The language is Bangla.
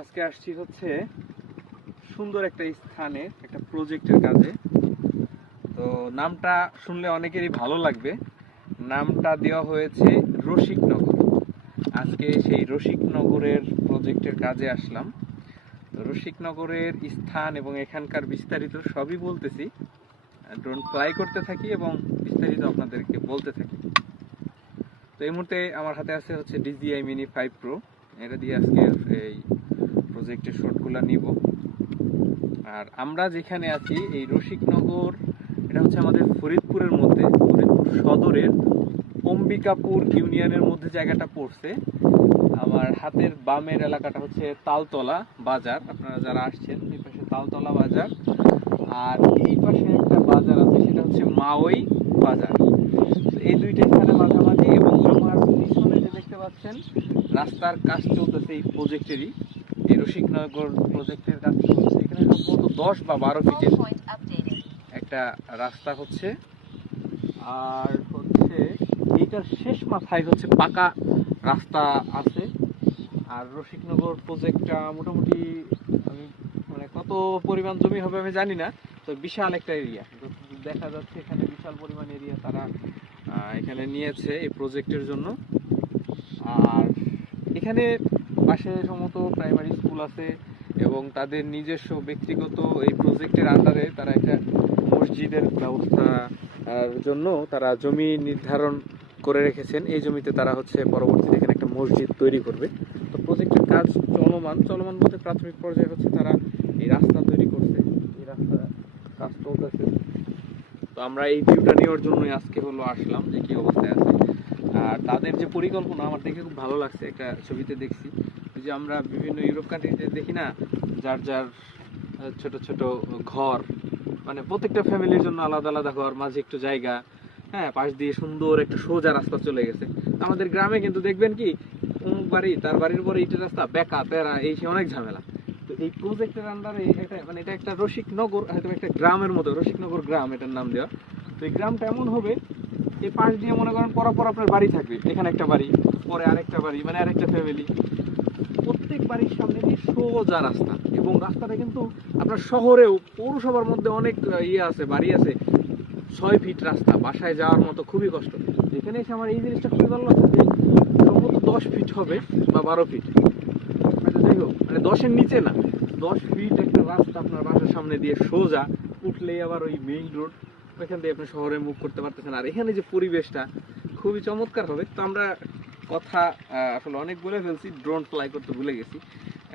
আজকে আসছি হচ্ছে সুন্দর একটা স্থানে একটা প্রজেক্টের কাজে। তো নামটা শুনলে অনেকেরই ভালো লাগবে। নামটা দেওয়া হয়েছে রসিকনগর। আজকে সেই রসিকনগরের প্রজেক্টের কাজে আসলাম। তো রসিকনগরের স্থান এবং এখানকার বিস্তারিত সবই বলতেছি। ড্রোন ফ্লাই করতে থাকি এবং বিস্তারিত আপনাদেরকে বলতে থাকি। তো এই মুহূর্তে আমার হাতে আছে হচ্ছে DJI Mini 5 Pro। এটা দিয়ে আজকে এই প্রজেক্টের শটগুলো নিব। আর আমরা যেখানে আছি এই রসিকনগর, এটা হচ্ছে আমাদের ফরিদপুরের মধ্যে, ফরিদপুর সদরের অম্বিকাপুর ইউনিয়নের মধ্যে জায়গাটা পড়ছে। আমার হাতের বামের এলাকাটা হচ্ছে তালতলা বাজার। আপনারা যারা আসছেন এই পাশে তালতলা বাজার, আর এই পাশে একটা বাজার আছে সেটা হচ্ছে মাওই বাজার। এই দুইটা স্থানে মাঝামাঝি, এবং আমার পিছনে যে দেখতে পাচ্ছেন রাস্তার কাজ চলতেছে এই প্রজেক্টেরই, এই রসিকনগর প্রজেক্টের কাজ চলছে। এখানে সম্ভবত 10 বা 12 ফিটের একটা রাস্তা হচ্ছে। আর হচ্ছে এইটার শেষ মাথায় হচ্ছে পাকা রাস্তা আছে। আর রসিকনগর প্রজেক্টটা মোটামুটি আমি মানে কত পরিমাণ জমি হবে আমি জানি না, তো বিশাল একটা এরিয়া দেখা যাচ্ছে। এখানে বিশাল পরিমাণ এরিয়া তারা এখানে নিয়েছে এই প্রজেক্টের জন্য। আর এখানে পাশে সম্ভবত প্রাইমারি স্কুল আছে, এবং তাদের নিজস্ব ব্যক্তিগত এই প্রজেক্টের আন্ডারে তারা একটা মসজিদের ব্যবস্থা জন্য তারা জমি নির্ধারণ করে রেখেছেন। এই জমিতে তারা হচ্ছে পরবর্তীতে এখানে একটা মসজিদ তৈরি করবে। তো প্রজেক্টের কাজ চলমান বলতে প্রাথমিক পর্যায়ে হচ্ছে তারা এই রাস্তা তৈরি করছে, এই রাস্তা কাজ চলতেছে। তো আমরা এই ভিউটা নেওয়ার জন্যই আজকে হলো আসলাম যে কি অবস্থায় আছে। আর তাদের যে পরিকল্পনা আমার দেখে খুব ভালো লাগছে। একটা ছবিতে দেখছি যে আমরা বিভিন্ন ইউরোপ কান্ট্রিতে দেখি না, যার যার ছোট ছোট ঘর, মানে প্রত্যেকটা ফ্যামিলির জন্য আলাদা আলাদা ঘর, মাঝে একটু জায়গা, হ্যাঁ, পাশ দিয়ে সুন্দর একটা সোজা রাস্তা চলে গেছে। আমাদের গ্রামে কিন্তু দেখবেন কি অমুক বাড়ি, তার বাড়ির পরে ইটের রাস্তা, বেকা তেরা, এই সে অনেক ঝামেলা। তো এই প্রজেক্টের আন্ডারে এটা মানে এটা একটা রসিকনগর, হয়তো একটা গ্রামের মতো, রসিকনগর গ্রাম এটার নাম দেওয়া। তো এই গ্রামটা এমন হবে, এই পাশ দিয়ে মনে করেন পরপর আপনার বাড়ি থাকবে, এখানে একটা বাড়ি, পরে আরেকটা বাড়ি, মানে আরেকটা ফ্যামিলি, প্রত্যেক বাড়ির সামনে দিয়ে সোজা রাস্তা। এবং রাস্তাটা কিন্তু আপনার শহরেও পৌরসভার মধ্যে অনেক ইয়ে আছে, বাড়ি আছে 6 ফিট রাস্তা, বাসায় যাওয়ার মতো খুবই কষ্ট। এখানে এসে আমার এই জিনিসটা খুবই ভালো লাগছে যে সম্ভবত 10 ফিট হবে বা 12 ফিট, আচ্ছা যাই হোক, মানে 10-এর নিচে না, 10 ফিট একটা রাস্তা আপনার বাসার সামনে দিয়ে সোজা উঠলেই আবার ওই মেইন রোড, ওইখান থেকে আপনি শহরে মুভ করতে পারতেছেন। আর এখানে যে পরিবেশটা খুবই চমৎকার হবে। তো আমরা কথা আসলে অনেক বলে ফেলছি, ড্রোন ফ্লাই করতে ভুলে গেছি।